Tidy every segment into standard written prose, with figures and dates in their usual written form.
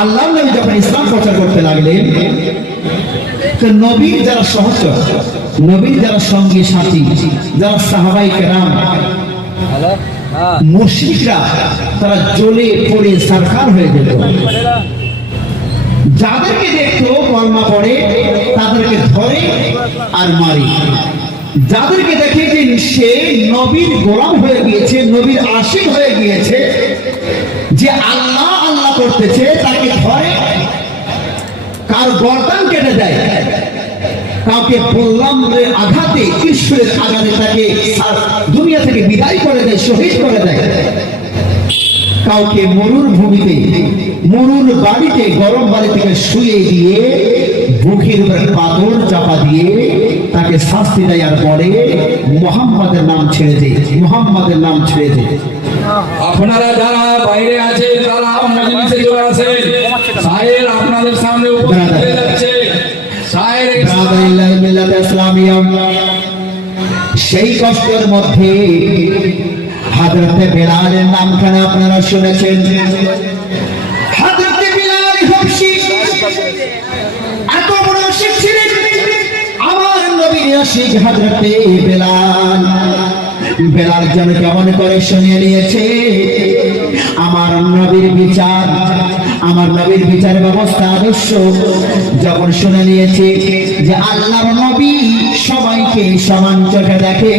আল্লাহ নবী যখন ইসলাম প্রচার করতে লাগলেন, তো নবীর যারা সহচর, নবীর যারা সঙ্গী সাথী, যারা সাহাবায়ে কেরাম, মুশরিকরা তারা জ্বলে পড়ে সারখার হয়ে যেত। যাদেরকে দেখতো কলমা পড়ে তাদেরকে ধরে আর মারি। যাদেরকে দেখে যে সে নবীর গোলাম হয়ে গিয়েছে, নবীর আশিক হয়ে গিয়েছে, যে আল্লাহ আল্লাহ করতেছে, তাকে ধরে কার গর্দান কেটে দেয়, কাউকে বললাম আঘাতে, ঈশ্বরের আঘাতে তাকে দুনিয়া থেকে বিদায় করে দেয়, শহীদ করে দেয়। কাউকে মরুর ভূমিতে, মরুর বাড়িতে, গরম বাড়ি থেকে শুয়ে দিয়ে বুকের উপর পাথর চাপা দিয়ে তাকে শাস্তি দেয়, আর পরে মুহাম্মাদের নাম ছেড়ে দে, মুহাম্মাদের নাম ছেড়ে দে। আপনারা যারা বাইরে আছে তারা মজলিসে চলে আসেন, সাহেব আপনাদের সামনে উপস্থিত হয়ে যাচ্ছে। সেই কষ্টের মধ্যে হযরত বেলালের নামখানা আপনারা শুনেছেন। হযরত বেলাল হাবশী এত বড় আশিক ছিলেন, আমার নবীর আশিক হযরত বেলাল। বেলাল যেন কেমন করে শুনিয়ে নিয়েছে আমার নবীর বিচার, আমার নবীর বিচার ব্যবস্থা, আদর্শ যখন শুনে নিয়েছে যে আল্লাহর নবী সবাইকে সমান চোখে দেখে,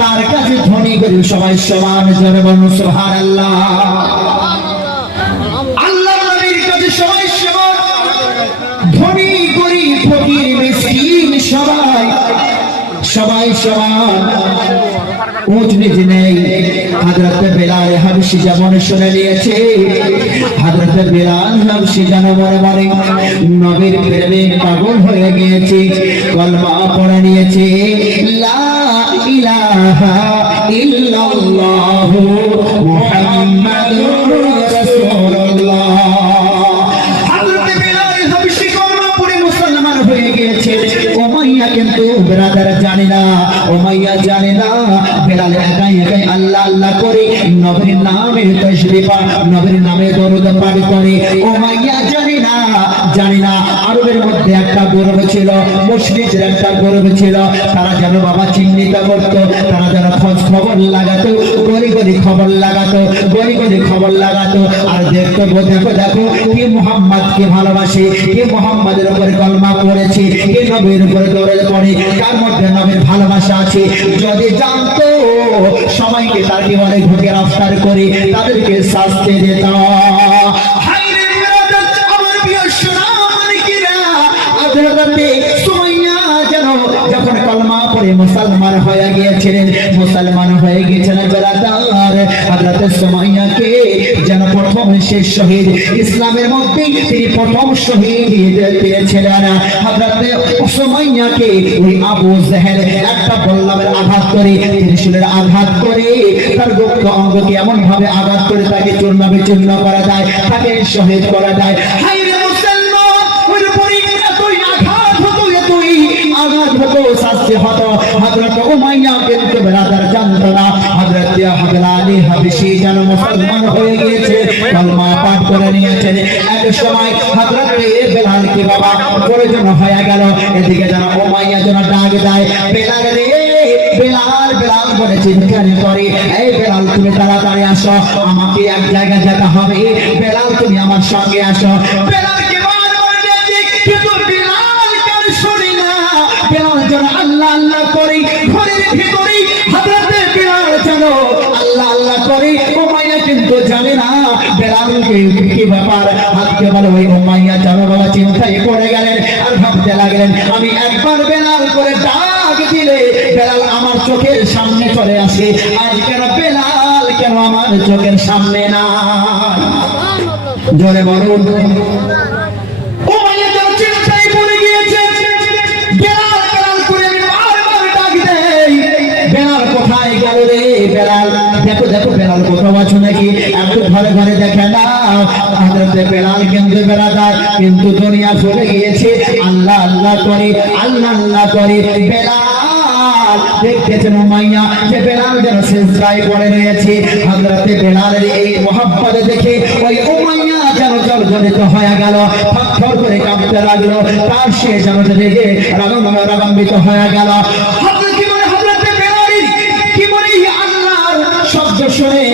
তার কাছে ধনী গরিব সবাই সমান, জোরে বলুন সুবহানাল্লাহ। আল্লাহর নবীর কাছে সবাই সমান, ধনী গরিব ফকির মিসকিন সবাই সমান, উঁচ নিচ নেই। হযরত বেলাল হাবশী যেমন শুনে নিয়েছে, হযরত বেলাল হাবশী যেন মনে মনে নবীর প্রেমে পাগল হয়ে গিয়েছে, কলমা পড়ে নিয়েছে, লা ইলাহা ইল্লাল্লাহু মুহাম্মাদুর রাসূলুল্লাহ। হযরত বেলাল হাবশী কলমা পড়ে মুসলমান হয়ে গিয়েছে। উমাইয়া কিন্তু ব্রাদার জানে না, উমাইয়া জানে না বেলাল একাই একাই আল্লাহ আল্লাহ করে নবীর নামে তাসবিহ পড়ে, নবীর নামে দরুদ পাঠ করে। উমাইয়া জানে না আরবের মধ্যে একটা গৌরব ছিল, মুশরিকদের একটা গৌরব ছিল, তারা যেন বাবা চিহ্নিত করত, তারা যেন খোঁজ খবর লাগাতো, গলি গলি খবর লাগাতো, গলি গলি খবর লাগাতো, আর দেখতো দেখো দেখো কে মুহাম্মদকে ভালোবাসে, কে মুহাম্মাদের উপরে কলমা পড়েছে, কে নবীর উপরে দরুদ পড়ে, কার মধ্যে নবীর ভালোবাসা আছে। যদি জানতো সবাইকে তার কি বলে ঘুরে রাস্তার করে তাদেরকে শাস্তি দিত। যখন কলমা পড়ে মুসলমান হয়ে গিয়েছিলেন, মুসলমান হয়ে গিয়েছিলেন হযরত সুমাইয়াকে যেন প্রথম শেষ শহীদ, ইসলামের মধ্যে তিনি প্রথম শহীদ দিয়েছিলেন। হযরত সুমাইয়াকে ওই আবু জাহেল একটা বল্লমের আঘাত করে, ত্রিশূলের আঘাত করে তার গুপ্ত অঙ্গকে এমন ভাবে আঘাত করে তাকে চূর্ণ বিচূর্ণ করা যায়, তাকে শহীদ করা যায়। শাস্তি হতো। হযরত উমাইয়া কিন্তু বেলাল জানতো না হযরত বেলাল হাবশী যেন মুসলমান হয়ে গিয়েছে, কলমা পাঠ করে নিয়েছেন। এক সময় হযরত বেলাল কি বাবা প্রয়োজন হয়ে গেল, এদিকে যেন উমাইয়া যেন ডাক দেয়, বেলাল রে বেলাল, বেলাল বলে চিৎকার করে, এই বেলাল তুমি তাড়াতাড়ি আসো, আমাকে এক জায়গায় যেতে হবে, বেলাল তুমি আমার সঙ্গে আসো। বেলাল কি কিন্তু বেলাল কার শুনি না, বেলাল যেন আল্লাহ আল্লাহ করে ঘরের ভিতরে, হযরত বেলাল যেন আল্লাহ আল্লাহ করে। উমাইয়া কিন্তু জানে না বেলাল কি ব্যাপার। হাতকে বলে ওই উমাইয়া যেন বাবা চিন্তায় পড়ে গেলেন, আর ভাবতে লাগলেন আমি একবার বেলাল করে ডাক দিলে বেলাল আমার চোখের সামনে চলে আসে, আজ কেন বেলাল কেন আমার চোখের সামনে না। জোরে বলুন। দেখো দেখো বেলাল কোথাও আছো নাকি, একটু ঘরে ঘরে দেখে নাও। হযরত বেলাল কিন্তু বেরাদার, কিন্তু দুনিয়া চলে গিয়েছে, আল্লাহ আল্লাহ করে, আল্লাহ আল্লাহ করে। বেলাল বেলাল দেখতেছেন উমাইয়া যে বেলাল যেন সিজদায় পড়ে রয়েছে। হযরতে বেলালের এই মোহাব্বত দেখে ওই উমাইয়া যেন জর্জরিত হয়ে গেল, থরথর করে কাঁপতে লাগলো, তার সে যেন রেগে রাগান্বিত হয়ে গেল। হযরতে বেলালের কি বলে আল্লাহর শব্দ শুনে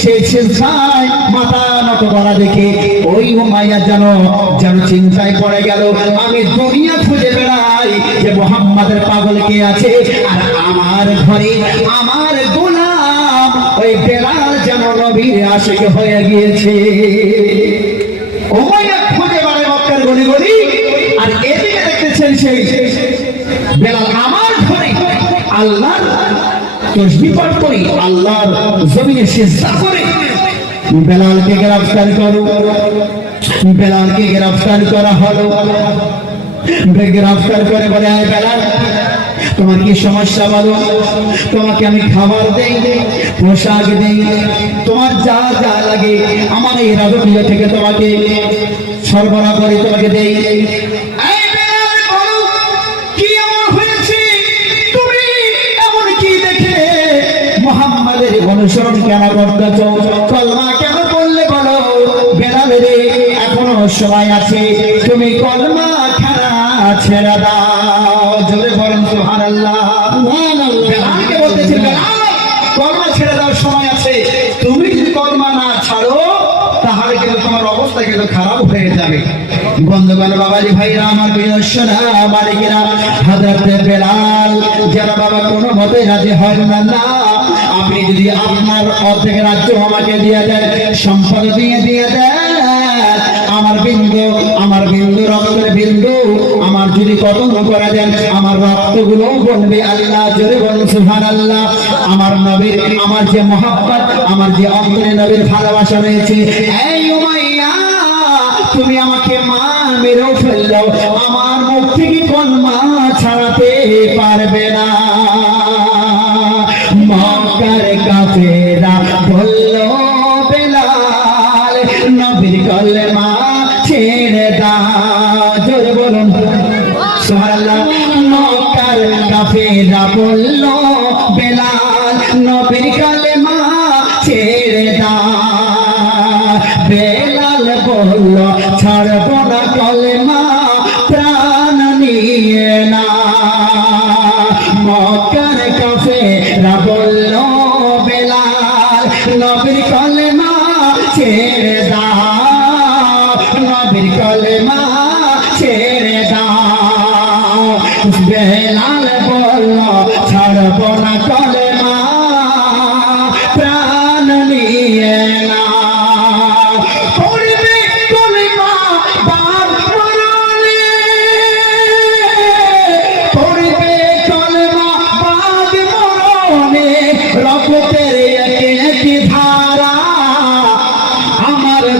সেই সিজদায় মাথা নত করা দেখে ওই উমাইয়া যেন চিন্তায় পড়ে গেল, আমি দুনিয়া খুঁজে বেড়াই যে মুহাম্মাদের পাগল কে আছে, আর আমার ঘরে আমার গোলাম ওই বেলাল যেন নবীর আশিক হয়ে গিয়েছে। উমাইয়া খুঁজে বেড়ায় মক্কার গলি গলি, আর এদিকে দেখতেছেন সেই বেলাল আমার ঘরে আল্লাহর তাসবিহ পাঠ করে আল্লাহর জমিনে সিজদা করে। বেলালকে গ্রেফতার করো, বেলালকে গ্রেফতার করা হলো। গ্রেফতার করে বলে, আয় বেলাল তোমার কি সমস্যা বলো, তোমাকে আমি খাবার দেই, পোশাক দেই, তোমার যা যা লাগে আমার এই রাজকীয় থেকে তোমাকে সরবরাহ করে তোমাকে দেই। মুহাম্মাদের অনুসরণ কেন করতেছ, কলমা কেন বললে বলো? বেলাল রে এখনো সময় আছে, তুমি কলমা খানা ছেড়ে দাও। জোরে বলেন সুবহানাল্লাহ। বেলালকে বলতেছে, বেলাল কলমা ছেড়ে দাও, সময় আছে। তুমি যদি কলমা না ছাড়ো তাহলে কিন্তু তোমার অবস্থা কিন্তু খারাপ হয়ে যাবে। বন্ধুগণ, বাবাজি ভাইরা আমার প্রিয় সোনা মালিকেরা, হযরতে বেলাল যারা বাবা কোনো মতে রাজি হয় না, আপনি যদি আপনার অর্ধেক রাজ্য আমাকে দিয়ে দেন, সম্পদ দিয়ে দেন, আমার বিন্দু রক্তের বিন্দু আমার যদি কতল করে দেন, আমার রক্তগুলো বলবে আল্লাহ। জোরে বলুন সুবহানাল্লাহ। আমার নবীর, আমার যে মহব্বত, আমার যে অন্তরে নবীর ভালোবাসা রয়েছে, এই উমাইয়া তুমি আমাকে মা মেরেও ফেললেও আমার মুখ থেকে কলমা ছাড়াতে পারবে না। মক্কার কাফেরা বলল বেলাল নবীর কলমা ছেড়ে দাও। জোরে বলুন সুবহানাল্লাহ। মক্কার কাফেরা বলল বেলাল নবীর কলমা ছেড়ে দাও। বেলাল বলল ছাড়ব না কলমা, প্রাণ নিয়ে না। মক্কার কাফেরা বলল বেলাল নবীর কলমা ছেড়ে দাও, নবীর কলমা ছেড়ে দাও। বেলাল বলল ছাড়ব না কলমা, প্রাণ নিয়ে না।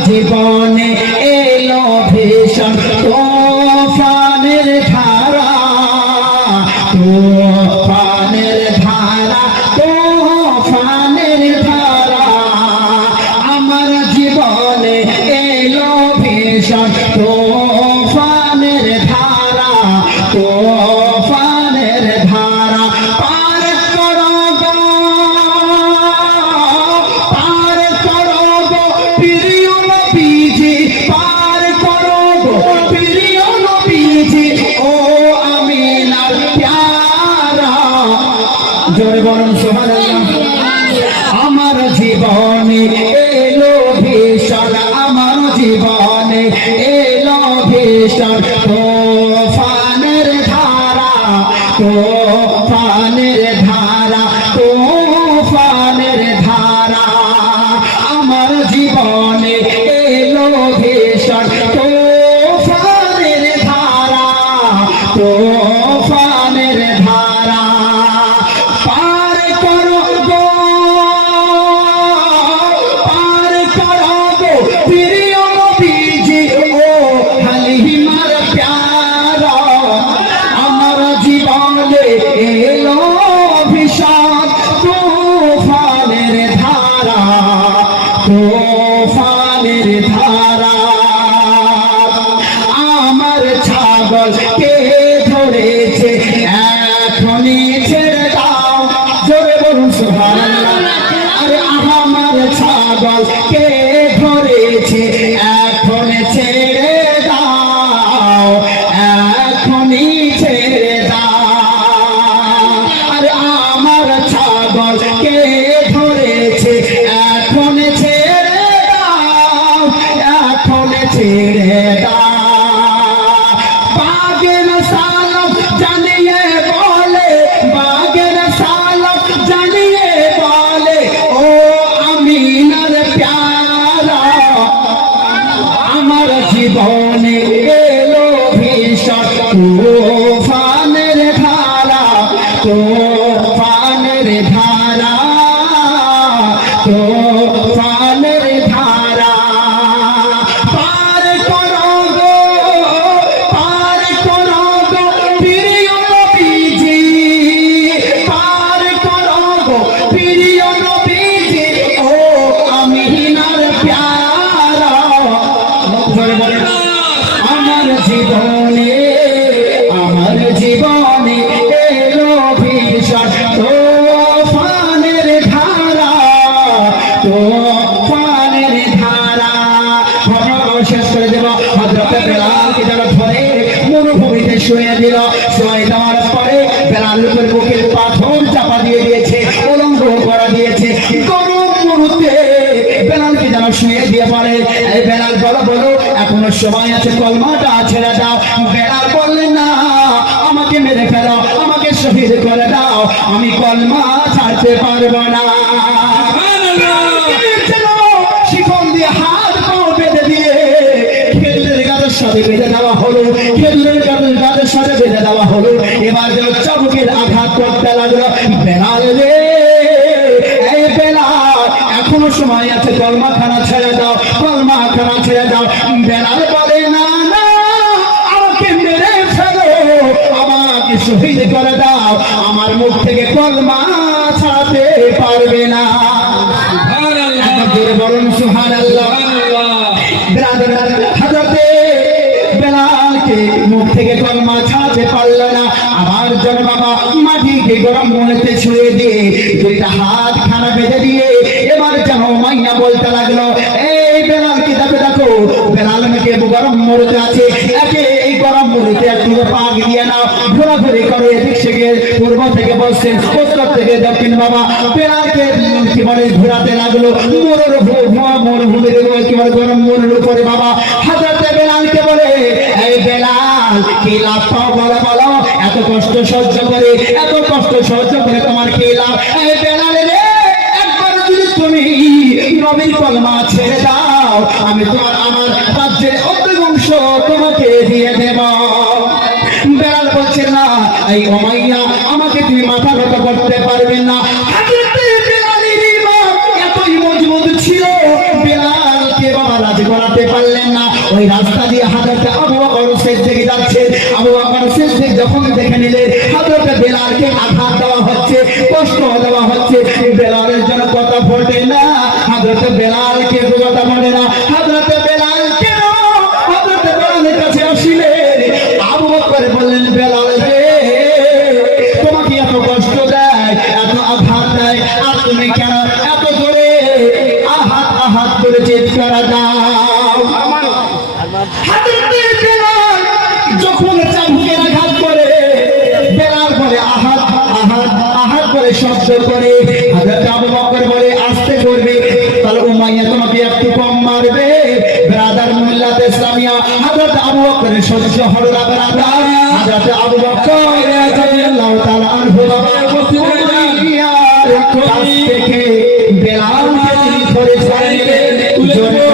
জীবনে এলো ভীষণ তোফানের ধারা, তোফানের ধারা, তোফানের ধারা। আমার জীবনে এলো ভীষণ তোফানের ধারা, তোফানের ধারা। পার করো গো, পার করো গো প্রিয় নবীজি, পার করো গো প্রিয় নবীজি, ও আমিনার প্যারা। জোরে বলুন সুবহানাল্লাহ। আমার জীবনে এলো ভীষণ, আমার জীবনে এলো ভীষণ তোফানের ধারা, তোফানের ধারা, তোফানের ধারা। আমার জীবনে এলো ভীষণ তোফানের ধারা, তোফানের ধারা। পার করো গো, পার করো গো প্রিয় নবীজি, ও হালিমার প্যারা। আমার জীবনে এলো ভীষণ তোফানের ধারা, তোফানের ধারা। আমার ছাগল কে ধরেছে এখনই ছেড়ে দাও। ছেড়ে দাও বাগের সালাম জানিয়ে বলে বাগের সালাম জানিয়ে বলে ও আমিনার প্যারা আমার জীবনে এলো ভীষণ তুফানের ধারা তুফানের ধারা তুফানের ধারা পার করো গো প্রিয় নবীজি পার করো গো প্রিয় নবীজি ও আমিনার প্যারা আমার জীবনে এলো ভীষণ তুফানের ধারা তুফানের ধারা ঘটনা শেষ করে দেব হযরত বেলালকে যারা ধরে মরুভূমিতে শুয়ে দিল শুয়ে দেওয়ার পরে বেলাল উপর বুকে পাথর চাপা দিয়ে দিয়েছে উলঙ্গ করা দিয়েছে গরম মুহূর্তে বেলালকে যারা শুয়ে দিয়ে পারে এই বেলাল বলো এখনো সময় আছে কলমাটা ছেড়ে দাও বেলাল বললেন না আমাকে মেরে ফেলো আমাকে শহীদ করে দাও আমি কলমা ছাড়তে পারবো না শিকল দিয়ে হাত পাও বেঁধে দিয়ে খেজুরের গাছের সাথে বেঁধে দেওয়া হলো খেজুরের গাছের সাথে বেঁধে দেওয়া হলো এবার যেন চাবুকের আঘাত করতে লাগলো বেলাল রে এই বেলাল এখনো সময় আছে কলমা খানা ছেড়ে দাও কলমা খানা ছেড়ে দাও বেলাল বলে না না আমাকে মেরে ফেলো আমাকে শহীদ করে দাও আমার মুখ থেকে কলমা ছাড়তে পারবে না একবার জোরে বলুন সুবহানাল্লাহ হযরতে বেলালকে মুখ থেকে কলমা ছাড়তে পারল না আমার জন বাবা মাটিকে গরম মনেতে ছুঁয়ে দিয়ে দুইটা হাত খানা বেঁধে দিয়ে এবার যেন মাইয়া বলতে লাগলো এই বেলালকে দেখো বেলাল নাকি গরম মরতে আছে একে এই গরম মরতে একটু পাক দিয়ে নাও ঘোরাঘুরি করে এদিক সেদিক পূর্ব থেকে বলছেন উত্তর থেকে দক্ষিণ বাবা বেলালকে কি বলে ঘোরাতে লাগলো মরুভূমির কি বলে গরম মরুর উপরে বাবা হযরতে বেলালকে বলে এই বেলাল কি লাভ পাও বলো এত কষ্ট সহ্য করে তোমার কি লাভ এই বেলাল রে একবার যদি তুমি নবীর কলমা ছেড়ে দাও আমি তোমার আমার রাজ্যের অর্ধেকাংশ তোমাকে দিয়ে দেব বেলাল বলছে না এই উমাইয়া আমাকে তুমি মাথা নত করতে পারবে না হযরতে বেলালের ঈমান এতই মজবুত ছিল বেলালকে বাবা রাজি করাতে পারলেন না ওই রাস্তা দিয়ে হযরতে আবু বকর সিদ্দিক যাচ্ছে আবু বকর সিদ্দিক যখন দেখে নিলে হযরতে বেলালকে আঘাত দেওয়া হচ্ছে কষ্ট দেওয়া হচ্ছে বেলালের জন্য কথা ফোটে না হযরতে বেলালকে কথা বলে না হযরতে বেলাল কেন হযরতে বেলালের কাছে আসিলে আবু বকর বললেন বেলাল রে তোমাকে এত কষ্ট দেয় এত আঘাত দেয় আর তুমি কেন এত জোরে আহাত করে চিৎকার দাও হযরতে বেলাল যখন চাবুকের আঘাত করে বেলাল বলে আহাত করে শব্দ করে হযরত আবু বকর বলে আস্তে করবে তাহলে উমাইয়া তোমাকে একটু কম মারবে ব্রাদার মিল্লাত ইসলামিয়া হযরত আবু বকরের সহ্য হলো না ব্রাদার হযরত আবু বকর রাদিয়াল্লাহু তাআলা আনহু বাবা উমাইয়ার কাছ থেকে বেলালকে তিনি ধরে জোরে